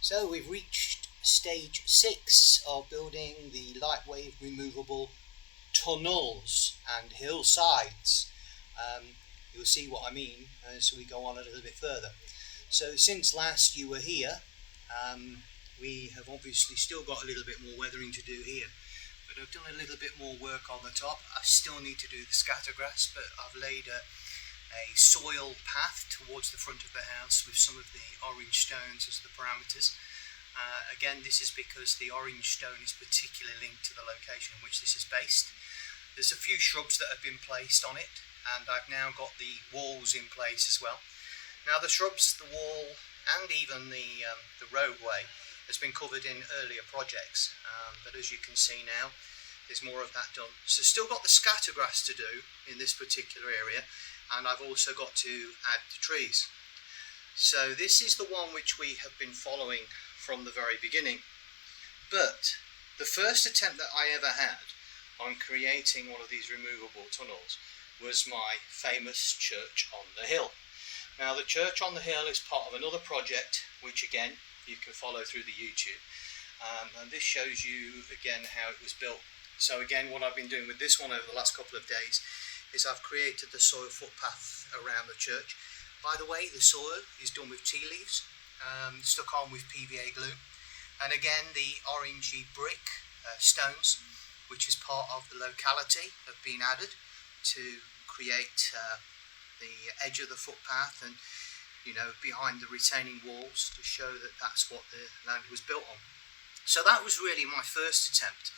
So we've reached stage 6 of building the lightweight removable tunnels and hillsides. You'll see what I mean as we go on a little bit further. So since last you were here, we have obviously still got a little bit more weathering to do here, but I've done a little bit more work on the top. I still need to do the scattergrass, but I've laid a soil path towards the front of the house with some of the orange stones as the parameters. Again, this is because the orange stone is particularly linked to the location in which this is based. There's a few shrubs that have been placed on it, and I've now got the walls in place as well. Now the shrubs, the wall, and even the roadway has been covered in earlier projects, but as you can see now, there's more of that done. So still got the scattergrass to do in this particular area, and I've also got to add the trees. So this is the one which we have been following from the very beginning. But the first attempt that I ever had on creating one of these removable tunnels was my famous church on the hill. Now the church on the hill is part of another project which again you can follow through the YouTube, and this shows you again how it was built. So again, what I've been doing with this one over the last couple of days is I've created the soil footpath around the church. By the way, the soil is done with tea leaves, stuck on with PVA glue, and again the orangey brick stones, which is part of the locality, have been added to create the edge of the footpath and, you know, behind the retaining walls to show that that's what the land was built on. So that was really my first attempt.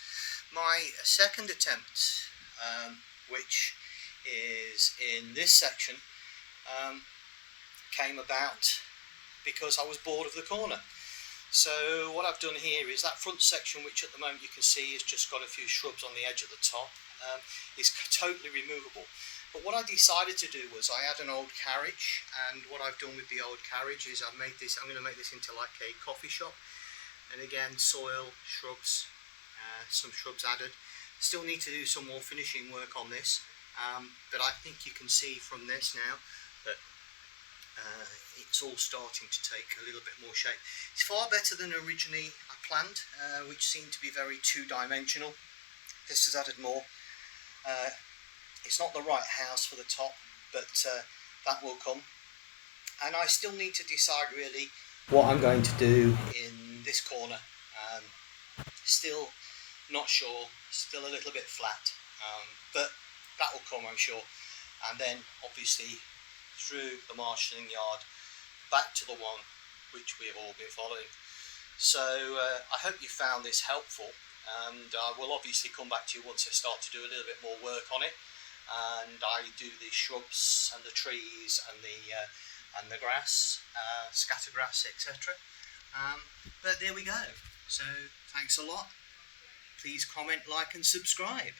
My second attempt, which is in this section, came about because I was bored of the corner. So what I've done here is that front section, which at the moment you can see has just got a few shrubs on the edge at the top, is totally removable. But what I decided to do was I had an old carriage, and what I've done with the old carriage is I'm going to make this into like a coffee shop. And again, soil, shrubs, some shrubs added. Still need to do some more finishing work on this, but I think you can see from this now that it's all starting to take a little bit more shape. It's far better than originally I planned, which seemed to be very two-dimensional. This has added more. It's not the right house for the top, but that will come. And I still need to decide really what I'm going to do in this corner. Still not sure, still a little bit flat, but that will come, I'm sure. And then obviously through the marshalling yard back to the one which we have all been following. So I hope you found this helpful, and I will obviously come back to you once I start to do a little bit more work on it, and I do the shrubs and the trees and the grass, scattergrass, etc. But there we go. So thanks a lot. Please comment, like and subscribe.